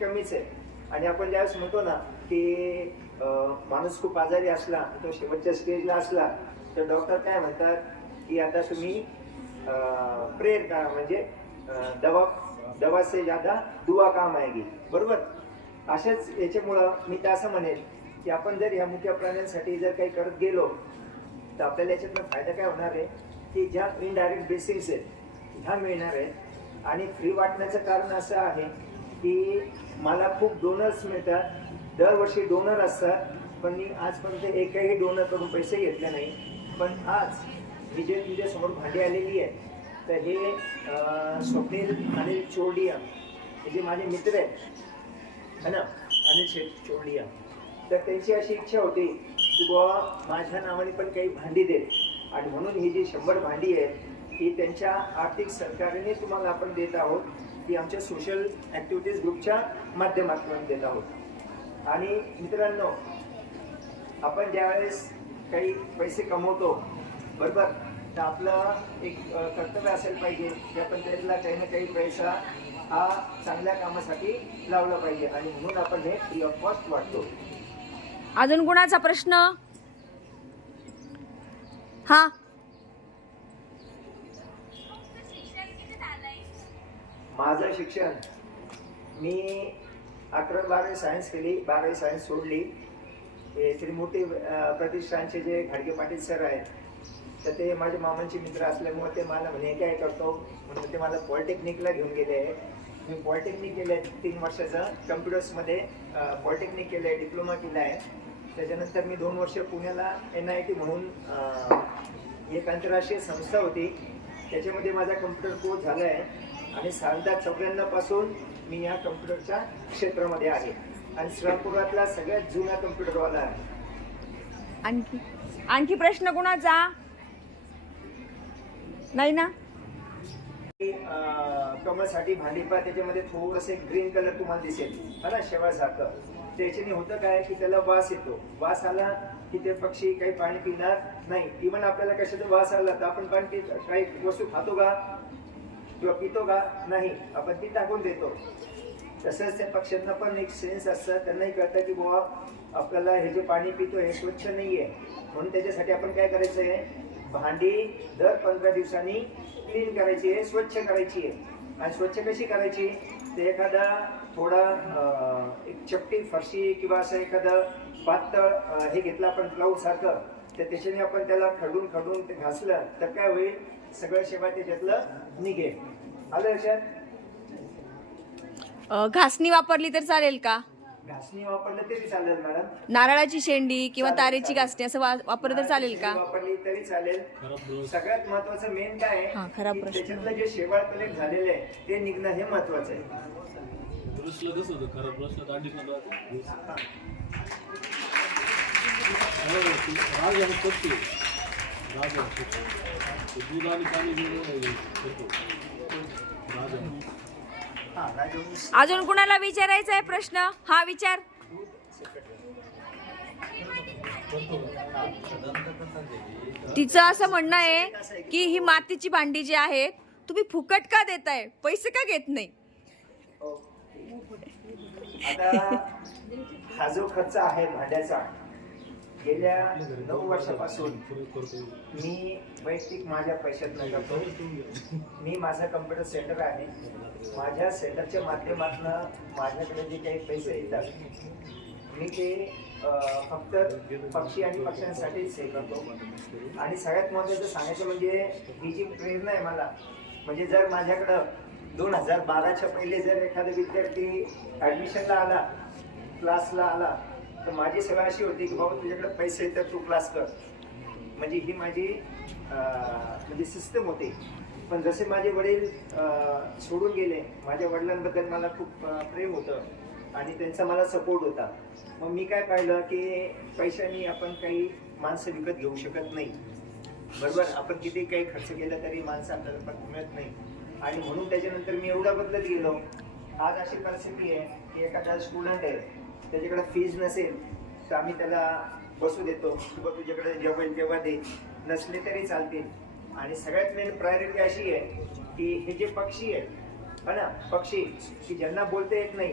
कमीच आहे. आणि आपण ज्यावेळेस म्हणतो ना की माणूस खूप आजारी असला तो शेवटच्या स्टेजला असला तर डॉक्टर काय म्हणतात की आता तुम्ही प्रेयर करा. म्हणजे दवा दवा से ज्यादा दुवा काम आहे बरोबर? अशाच याच्यामुळं मी तर असं म्हणेन की आपण जर ह्या मुख्य प्राण्यांसाठी जर काही करत गेलो तर आपल्याला याच्यातनं फायदा काय होणार आहे? की ज्या इनडायरेक्ट बेसिक्स आहेत ह्या मिळणार आहेत. आणि फ्री वाटण्याचं कारण असं आहे की मला खूप डोनर्स मिळतात. दरवर्षी डोनर असतात. पण मी आजपर्यंत एकही डोनरकडून पैसे घेतले नाही. पण आज ही जे तुझ्यासमोर भांडी आलेली आहे तर हे स्वप्नील अनिल चोरडिया हे जे माझे मित्र आहेत है ना अनिल शेठ चोरडिया तर त्यांची अशी इच्छा होती की बुवा माझ्या नावाने पण काही भांडी देत. आणि म्हणून ही जी शंभर भांडी आहेत ही त्यांच्या आर्थिक सहकार्याने तुम्हाला आपण देत आहोत. ती आमच्या सोशल ॲक्टिव्हिटीज ग्रुपच्या माध्यमातून देत आहोत. आणि मित्रांनो आपण ज्यावेळेस काही पैसे कमवतो बरोबर? तर आपलं एक कर्तव्य असेल पाहिजे त्या आपण त्यातला काही ना काही पैसा हा चांगल्या कामासाठी लावला पाहिजे आणि म्हणून आपण हे फ्री ऑफ कॉस्ट वाटतो अजून कुणाचा प्रश्न? हा? माझं शिक्षण मी अकरा बारावी सायन्स केली. बारावी सायन्स सोडली. हे त्रिमूर्ती प्रतिष्ठानचे जे घाडगे पाटील सर आहेत तर ते माझे मामांचे मित्र असल्यामुळे ते मला म्हणे काय करतो? म्हणून ते मला पॉलिटेक्निकला घेऊन गेले. आहे मी पॉलिटेक्निक केलं आहे तीन वर्षाचं. कम्प्युटर्समध्ये पॉलिटेक्निक केलं आहे डिप्लोमा केला आहे त्याच्यानंतर मी दोन वर्ष पुण्याला एन आय टी म्हणून एक आंतरराष्ट्रीय संस्था होती. त्याच्यामध्ये माझा कम्प्युटर कोर्स झाला आहे आणि साधारणतः चौऱ्याण्णवपासून मी या कम्प्युटरच्या क्षेत्रामध्ये आहे. आणि श्रीरामपुरातला सगळ्यात जुना कम्प्युटरवाला आहे. आणखी आणखी प्रश्न कुणाचा? नाही ना? अं, कमळसाठी भांडी पहा त्याच्यामध्ये थोडंसं ग्रीन कलर तुम्हाला दिसेल. हा ना शेवाळसारखं. त्याच्याने होतं काय की त्याला वास येतो. वास आला की ते पक्षी काही पाणी पिणार नाही. इव्हन आपल्याला कशाचा वास आला तर आपण पाणी काही वस्तू खातो का? किंवा पितो का? नाही. आपण ती टाकून देतो. तसंच त्या पक्ष्यांना पण एक सेन्स असतं. त्यांनाही कळतं की बुवा आपल्याला हे जे पाणी पितो हे स्वच्छ नाही आहे म्हणून त्याच्यासाठी आपण काय करायचं आहे? भांडी दर पंधरा दिवसांनी क्लीन करायची आहे स्वच्छ करायची आहे. आणि स्वच्छ कशी करायची? ते एखादा थोडा एक चपटी फरशी किंवा असं एखादं पातळ हे घेतलं आपण ब्लाऊज सारखं तर त्याच्याने आपण त्याला खडून खडून ते घासलं तर काय होईल? सगळं शेवा त्याच्यातलं निघेल. आलं लक्षात? घासणी वापरली तर चालेल का? घासणी वापरलं तरी चालेल मॅडम. नारळाची शेंडी किंवा तारेची. घासणी असं वापरलं तर चालेल का? वापरली तरी चालेल. सगळ्यात महत्वाचं मेन काय आहे. त्याच्यातलं जे शेवाळ कलेक्ट झालेलं आहे ते निघणं हे महत्वाचं आहे. ब्रशला कसं होतं? खरं ब्रशला दांडी पण राजा राज राजा पत्ती दूध आणि पाणी करतो राजा अजून कुणाला विचारायचा आहे प्रश्न? हा विचार. तिचं असं म्हणणं आहे की ही मातीची भांडी जी आहे तुम्ही फुकट का देताय? पैसे का घेत नाही? आता हा जो खर्च आहे भांड्याचा गेल्या नऊ वर्षापासून मी वैयक्तिक माझ्या पैशातनं करतो. मी माझं कम्प्युटर सेंटर आहे. माझ्या सेंटरच्या माध्यमातून माझ्याकडे जे काही पैसे येतात मी ते फक्त पक्षी आणि पक्ष्यांसाठीच हे करतो. आणि सगळ्यात महत्त्वाचं सांगायचं म्हणजे ही जी प्रेरणा आहे मला म्हणजे जर माझ्याकडं दोन हजार बाराच्या पहिले जर एखादा विद्यार्थी ॲडमिशनला आला क्लासला आला तर माझी सवय अशी होती की बाबा तुझ्याकडे पैसे तर तू क्लास कर. म्हणजे ही माझी म्हणजे सिस्टम होती. पण जसे माझे वडील सोडून गेले माझ्या वडिलांबद्दल मला खूप प्रेम होतं आणि त्यांचा मला सपोर्ट होता. मग मी काय पाहिलं की पैशाने आपण काही माणसं विकत घेऊ शकत नाही. बरोबर? आपण किती काही खर्च केला तरी माणसं आपल्याला पण मिळत नाही. आणि म्हणून त्याच्यानंतर मी एवढा बदलत गेलो. आज अशी परिस्थिती आहे की एखादा स्टुडंट आहे त्याच्याकडे फीज नसेल तर आम्ही त्याला बसू देतो. किंवा तुझ्याकडे जेव्हा दे नसले तरी चालतील. आणि सगळ्यात मेन प्रायोरिटी अशी आहे की हे जे पक्षी आहेत हा ना? पक्षी की ज्यांना बोलता येत नाही.